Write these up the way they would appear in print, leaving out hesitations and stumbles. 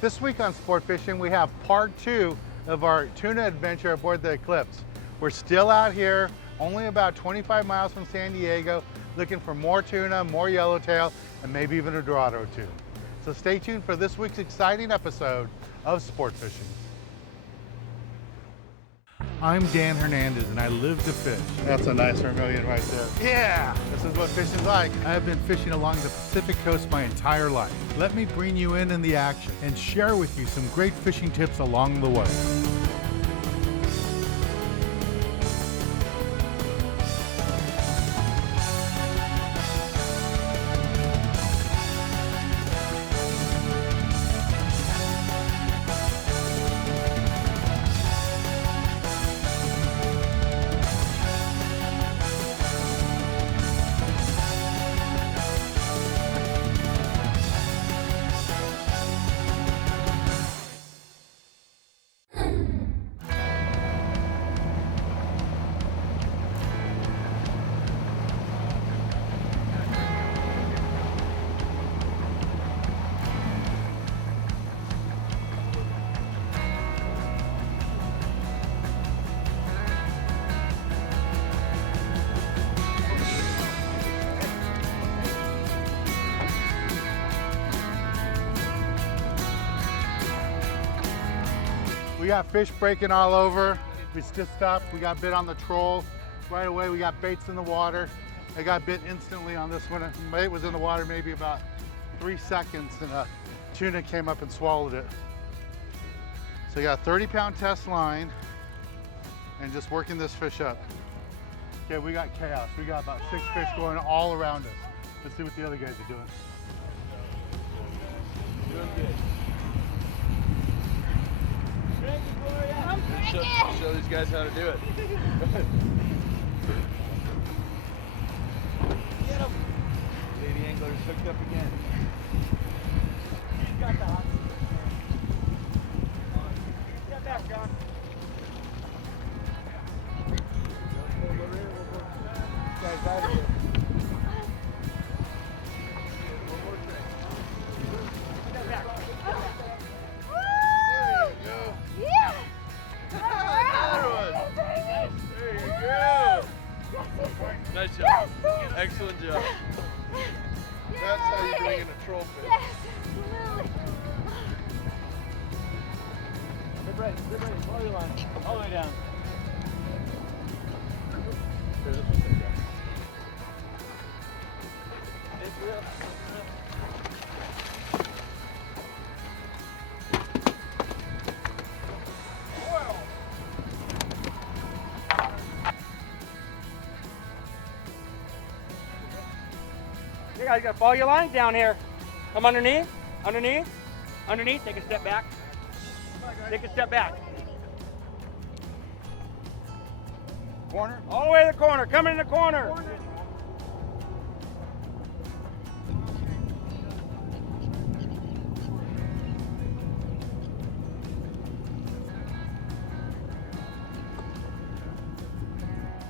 This week on Sport Fishing, we have part 2 of our tuna adventure aboard the Eclipse. We're still out here, only about 25 miles from San Diego, looking for more tuna, more yellowtail, and maybe even a dorado too. So stay tuned for this week's exciting episode of Sport Fishing. I'm Dan Hernandez and I live to fish. That's a nice vermilion right there. Yeah, this is what fishing's like. I have been fishing along the Pacific coast my entire life. Let me bring you in the action and share with you some great fishing tips along the way. We got fish breaking all over. We just stopped, we got bit on the troll. Right away we got baits in the water. I got bit instantly on this one. The bait was in the water maybe about 3 seconds and a tuna came up and swallowed it. So I got a 30-pound test line and just working this fish up. Okay, we got chaos. We got about 6 fish going all around us. Let's see what the other guys are doing. Doing good. Show these guys how to do it. Get him! Baby angler's hooked up again. He's got the hot. Step back, John. Guys, out of here. One more trick. Step back. There you go. Yeah! Another one. There you go. Nice job. Excellent job. That's how you bring in a troll fish. Yes, absolutely. Get ready, follow your line. All the way down. You guys gotta follow your lines down here. Come underneath, underneath, underneath. Take a step back. Take a step back. Corner? All the way to the corner. Come in the corner.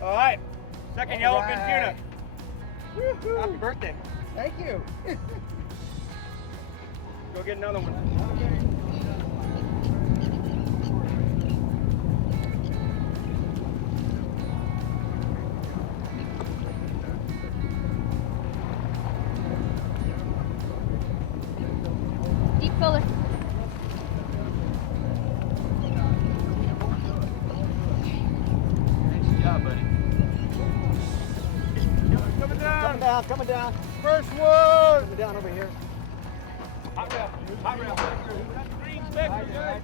All right. Second yellowfin tuna. Happy birthday. Thank you. Go get another one. Deep filler. Nice job, buddy. Coming down. Coming down. First one! Coming down over here. Hot rail. Hot rail. Green speck. We're good.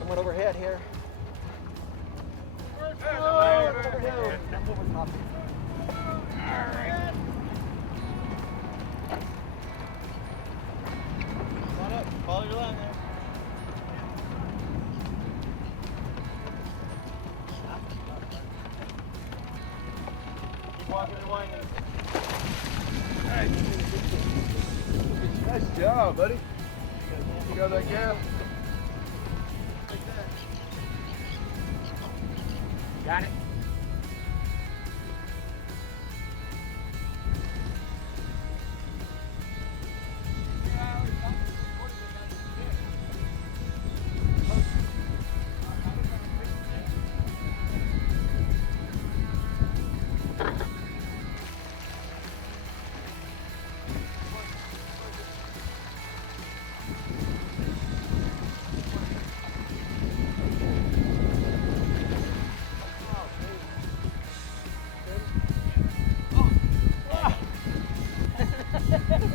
Someone overhead here. First Over here. That's what we're talking. Come on up. Follow your line there. Keep walking and winding. Nice job, buddy. You got that gap? Got it.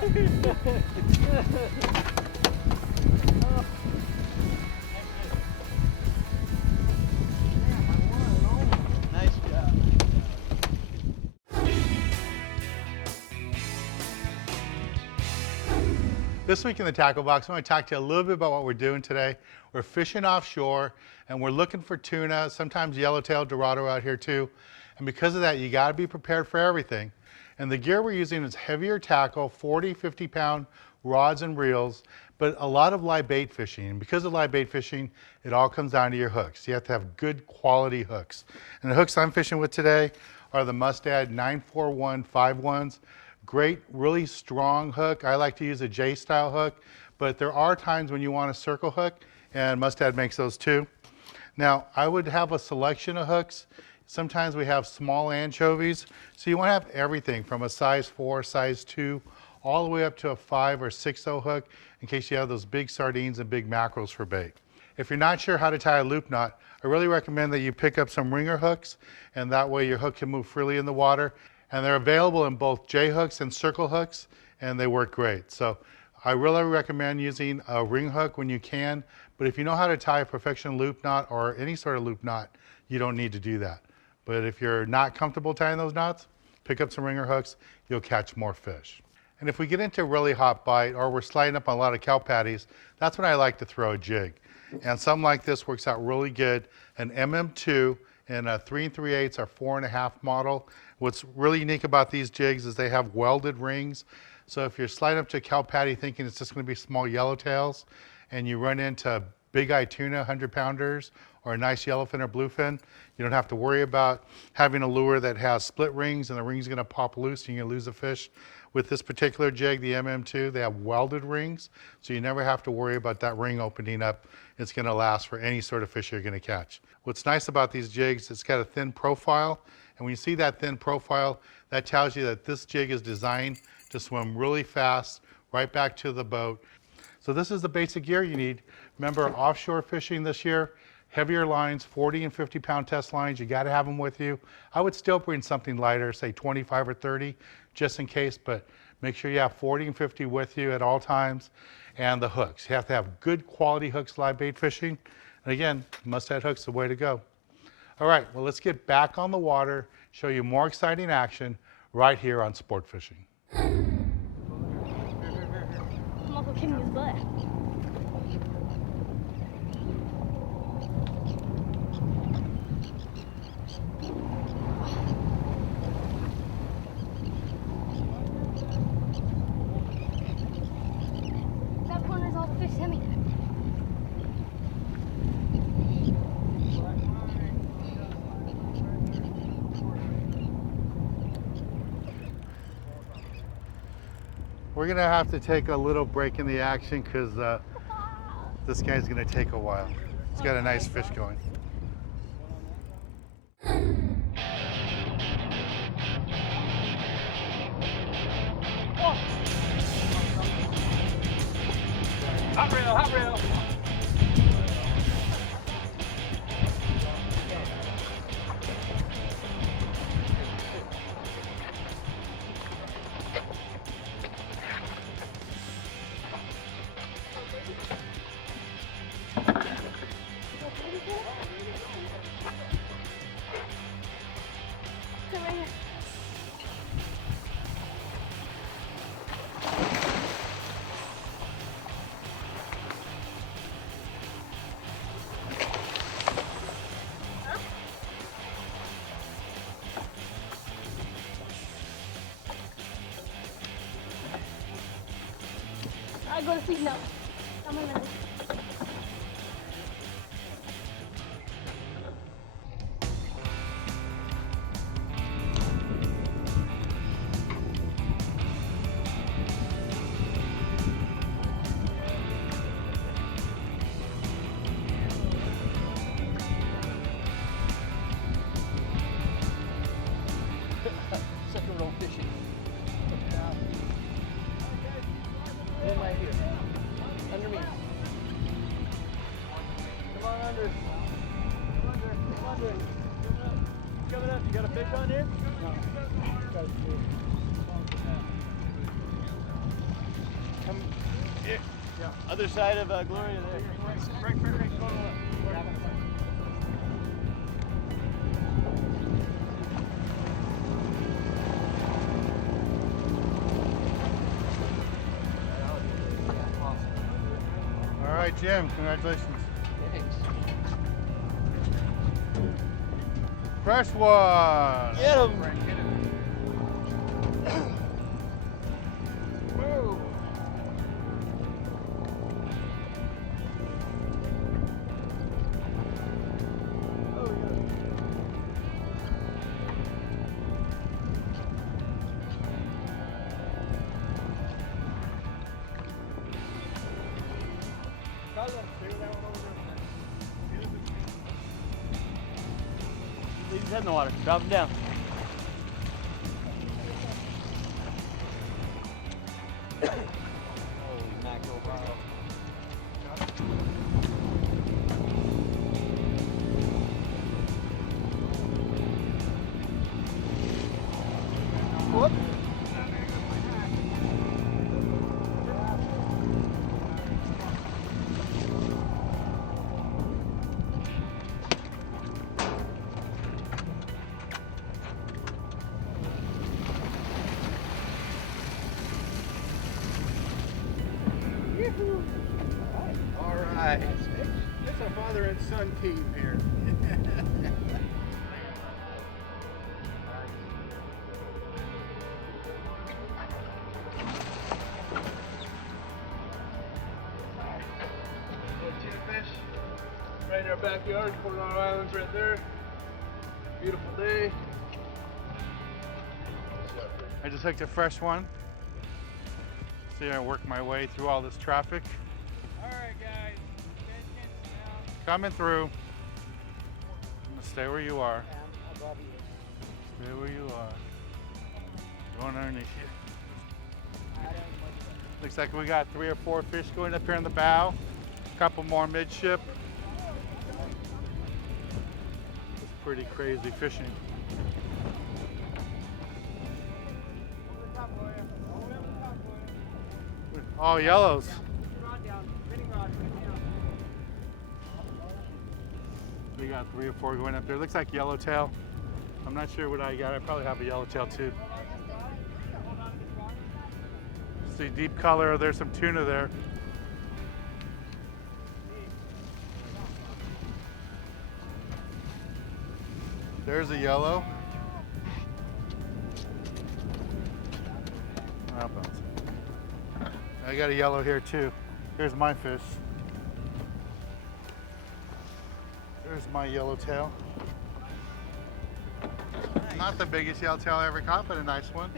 Nice job. This week in the Tackle Box, I want to talk to you a little bit about what we're doing today. We're fishing offshore and we're looking for tuna, sometimes yellowtail, dorado out here too. And because of that, you got to be prepared for everything. And the gear we're using is heavier tackle, 40, 50-pound rods and reels, but a lot of live bait fishing. And because of live bait fishing, it all comes down to your hooks. You have to have good quality hooks. And the hooks I'm fishing with today are the Mustad 941 5-1s. Great, really strong hook. I like to use a J-style hook, but there are times when you want a circle hook, and Mustad makes those too. Now, I would have a selection of hooks. Sometimes we have small anchovies, so you want to have everything from a size 4, size 2, all the way up to a 5 or 6/0 hook in case you have those big sardines and big mackerels for bait. If you're not sure how to tie a loop knot, I really recommend that you pick up some ringer hooks, and that way your hook can move freely in the water. And they're available in both J hooks and circle hooks, and they work great. So I really recommend using a ring hook when you can, but if you know how to tie a perfection loop knot or any sort of loop knot, you don't need to do that. But if you're not comfortable tying those knots, pick up some ringer hooks, you'll catch more fish. And if we get into a really hot bite or we're sliding up on a lot of kelp patties, that's when I like to throw a jig. And something like this works out really good. An MM2 and a 3 3/8 or 4.5 model. What's really unique about these jigs is they have welded rings. So if you're sliding up to a kelp patty thinking it's just going to be small yellowtails and you run into big eye tuna, 100-pounders, or a nice yellowfin or bluefin, you don't have to worry about having a lure that has split rings and the ring's going to pop loose and you're going to lose a fish. With this particular jig, the MM2, they have welded rings, so you never have to worry about that ring opening up. It's going to last for any sort of fish you're going to catch. What's nice about these jigs, it's got a thin profile. And when you see that thin profile, that tells you that this jig is designed to swim really fast right back to the boat. So this is the basic gear you need. Remember, offshore fishing this year, heavier lines, 40 and 50-pound test lines, you got to have them with you. I would still bring something lighter, say 25 or 30, just in case, but make sure you have 40 and 50 with you at all times. And the hooks. You have to have good quality hooks live bait fishing. And again, Mustad hooks the way to go. All right, well, let's get back on the water, show you more exciting action right here on Sport Fishing. I'm Uncle kicking his butt. That corner's all the fish hit me. We're gonna have to take a little break in the action because this guy's gonna take a while. He's got a nice fish going. Hot reel, hot reel. Come right here. I go to sleep now. I'm gonna. Second row fishing. Then right here. Under me. Come on under. Come under. Come under. Coming up. You got a fish on there? No. Come here. Yeah. Other side of Gloria there. Right, go to the left. All right, Jim, congratulations. Thanks. Fresh one. Get him. Whoa. Leave his head in the water. Drop him down. Holy mackerel, bro. Whoop. All right. It's a father and son team here. Fish right in our backyard, Coronado Islands right there. Beautiful day. I just hooked a fresh one. See, I work my way through all this traffic. All right, guys. Coming through. Stay where you are. Stay where you are. Going underneath you. Looks like we got 3 or 4 fish going up here in the bow. A couple more midship. It's pretty crazy fishing. All yellows. We got 3 or 4 going up there. Looks like yellowtail. I'm not sure what I got. I probably have a yellowtail too. See deep color. There's some tuna there. There's a yellow. How about it? I got a yellow here too. Here's my fish. There's my yellowtail. Not the biggest yellowtail I ever caught, but a nice one.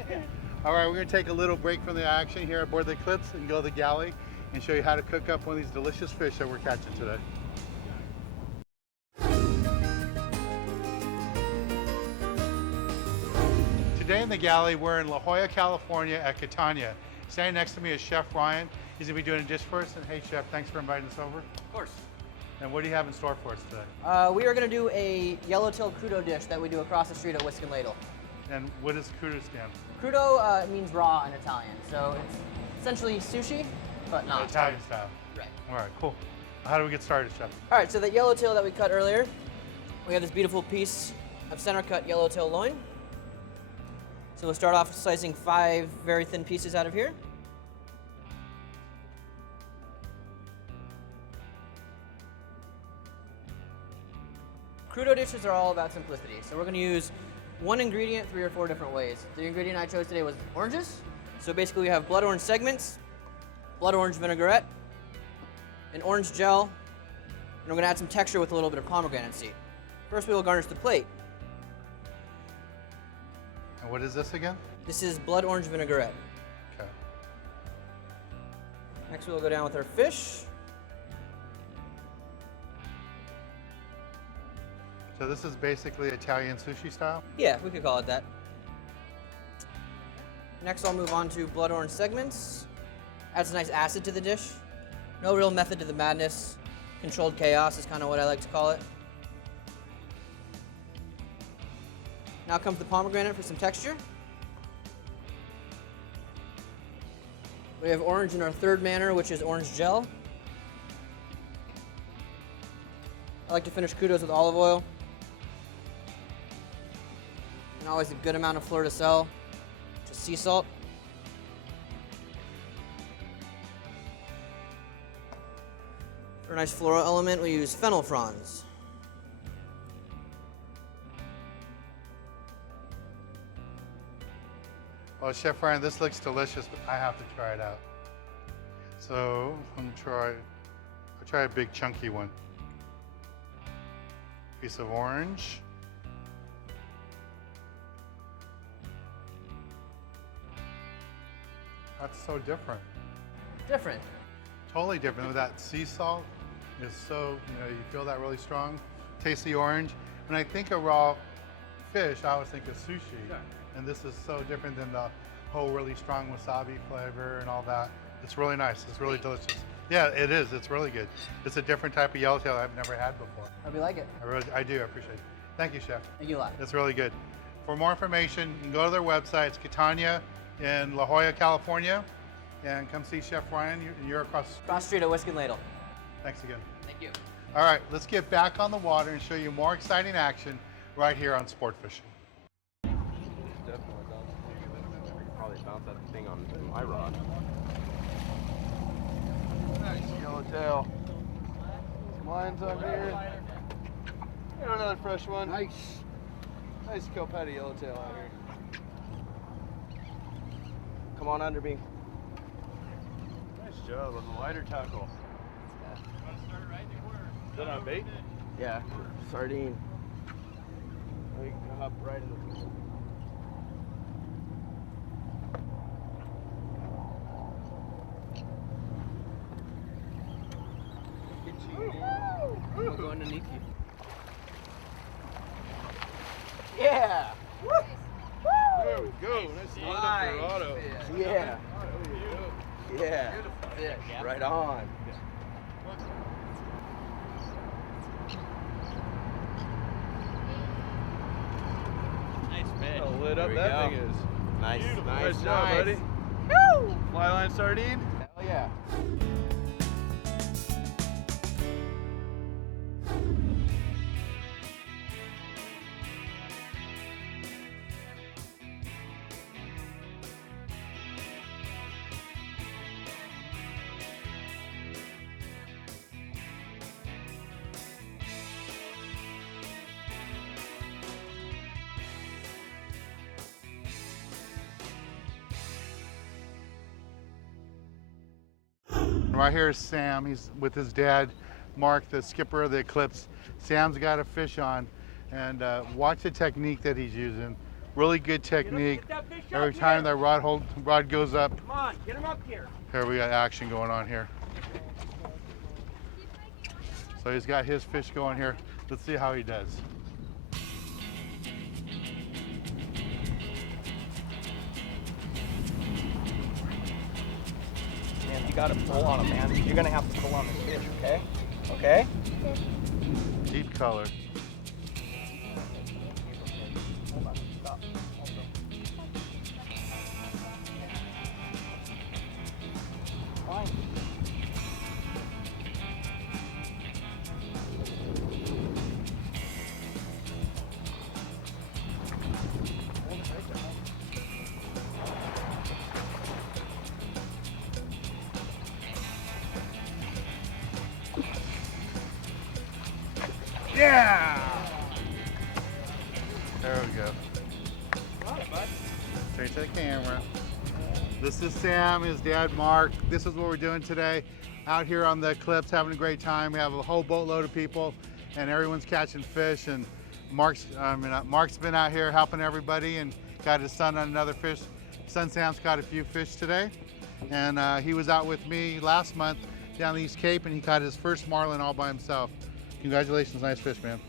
All right, we're gonna take a little break from the action here aboard the Eclipse and go to the galley and show you how to cook up one of these delicious fish that we're catching today. Today in the galley, we're in La Jolla, California at Catania. Standing next to me is Chef Ryan. He's gonna be doing a dish for us. And hey, Chef, thanks for inviting us over. Of course. And what do you have in store for us today? We are going to do a yellowtail crudo dish that we do across the street at Whisk and Ladle. And what does crudo stand for? Crudo means raw in Italian, so it's essentially sushi, but not. Italian style. Right. All right, cool. How do we get started, Chef? All right, so that yellowtail that we cut earlier, we have this beautiful piece of center cut yellowtail loin. So we'll start off slicing 5 very thin pieces out of here. Crudo dishes are all about simplicity, so we're going to use one ingredient 3 or 4 different ways. The ingredient I chose today was oranges. So basically we have blood orange segments, blood orange vinaigrette, an orange gel, and we're going to add some texture with a little bit of pomegranate seed. First we will garnish the plate. And what is this again? This is blood orange vinaigrette. Okay. Next we will go down with our fish. So this is basically Italian sushi style? Yeah, we could call it that. Next I'll move on to blood orange segments. Adds a nice acid to the dish. No real method to the madness. Controlled chaos is kind of what I like to call it. Now comes the pomegranate for some texture. We have orange in our third manner, which is orange gel. I like to finish crudos with olive oil. And always a good amount of fleur de sel, which is sea salt. For a nice floral element, we use fennel fronds. Well, Chef Ryan, this looks delicious, but I have to try it out. So I'm gonna try a big chunky one. Piece of orange. That's so different. Different. Totally different. With that sea salt is so, you feel that really strong. Taste the orange. When I think of raw fish, I always think of sushi. Sure. And this is so different than the whole really strong wasabi flavor and all that. It's really nice. It's really delicious. Yeah, it is. It's really good. It's a different type of yellowtail I've never had before. Hope you like it. I do. I appreciate it. Thank you, Chef. Thank you a lot. It's really good. For more information, you can go to their website. It's Catania in La Jolla, California. And come see Chef Ryan. You're across. Cross street at Whiskey and Ladle. Thanks again. Thank you. All right, let's get back on the water and show you more exciting action right here on Sport Fishing. Definitely bounce. Probably bounce that thing on my rod. Nice yellowtail. Some lines on here. And another fresh one. Nice. Nice Copati yellowtail out here. Come on under me. Nice job on the lighter tackle. Is that on bait? Yeah, sardine. We can hop right in the pool. We'll go underneath you. Yeah! There we go. Nice lit up auto. Yeah. Yeah. Right on. Nice fish. How lit up that thing is. Nice, Beautiful. nice, Nice job, nice. buddy. Woo! Fly line sardine. Hell yeah. Right here is Sam. He's with his dad, Mark, the skipper of the Eclipse. Sam's got a fish on, and watch the technique that he's using. Really good technique. Get that fish Every up time here. that rod goes up, Come on, get him up here. here we got action going on here. So he's got his fish going here. Let's see how he does. Man, you gotta pull on him, man. You're gonna have to pull on the fish, okay? Okay? Deep color. Hold on, stop. Fine. Yeah! There we go. Straight to the camera. This is Sam, his dad Mark. This is what we're doing today. Out here on the Eclipse, having a great time. We have a whole boatload of people and everyone's catching fish. And Mark's been out here helping everybody and got his son on another fish. Son Sam's caught a few fish today. And he was out with me last month down the East Cape and he caught his first marlin all by himself. Congratulations, nice fish, man.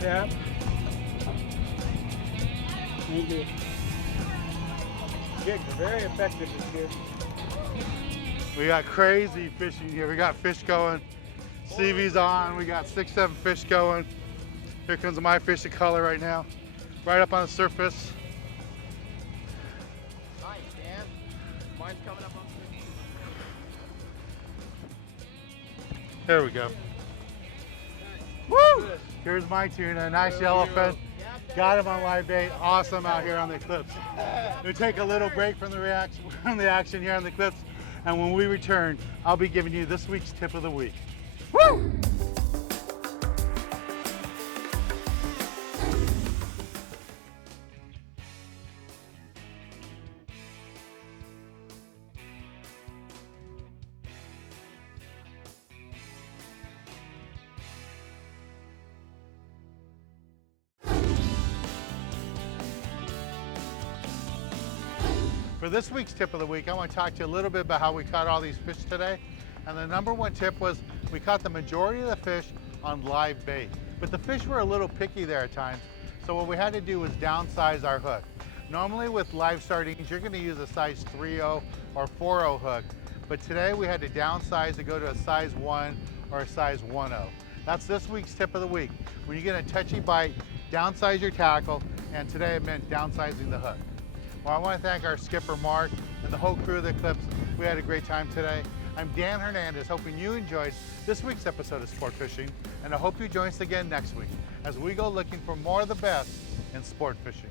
Tap. Thank you. jigs are very effective this year. We got crazy fishing here. We got fish going. CV's on. We got 6, 7 fish going. Here comes my fish of color right now. Right up on the surface. Nice, Dan. Mine's coming up on the There we go. Woo! Here's my tuna. Nice yellowfin. Got him on live bait. Awesome out here on the Eclipse. We'll take a little break from the action here on the Eclipse. And when we return, I'll be giving you this week's tip of the week. Woo! For this week's tip of the week, I want to talk to you a little bit about how we caught all these fish today. And the number one tip was we caught the majority of the fish on live bait. But the fish were a little picky there at times. So what we had to do was downsize our hook. Normally with live sardines, you're going to use a size 3.0 or 4.0 hook. But today we had to downsize to go to a size 1 or a size 1.0. That's this week's tip of the week. When you get a touchy bite, downsize your tackle. And today it meant downsizing the hook. Well, I want to thank our skipper, Mark, and the whole crew of the Eclipse. We had a great time today. I'm Dan Hernandez, hoping you enjoyed this week's episode of Sport Fishing, and I hope you join us again next week as we go looking for more of the best in sport fishing.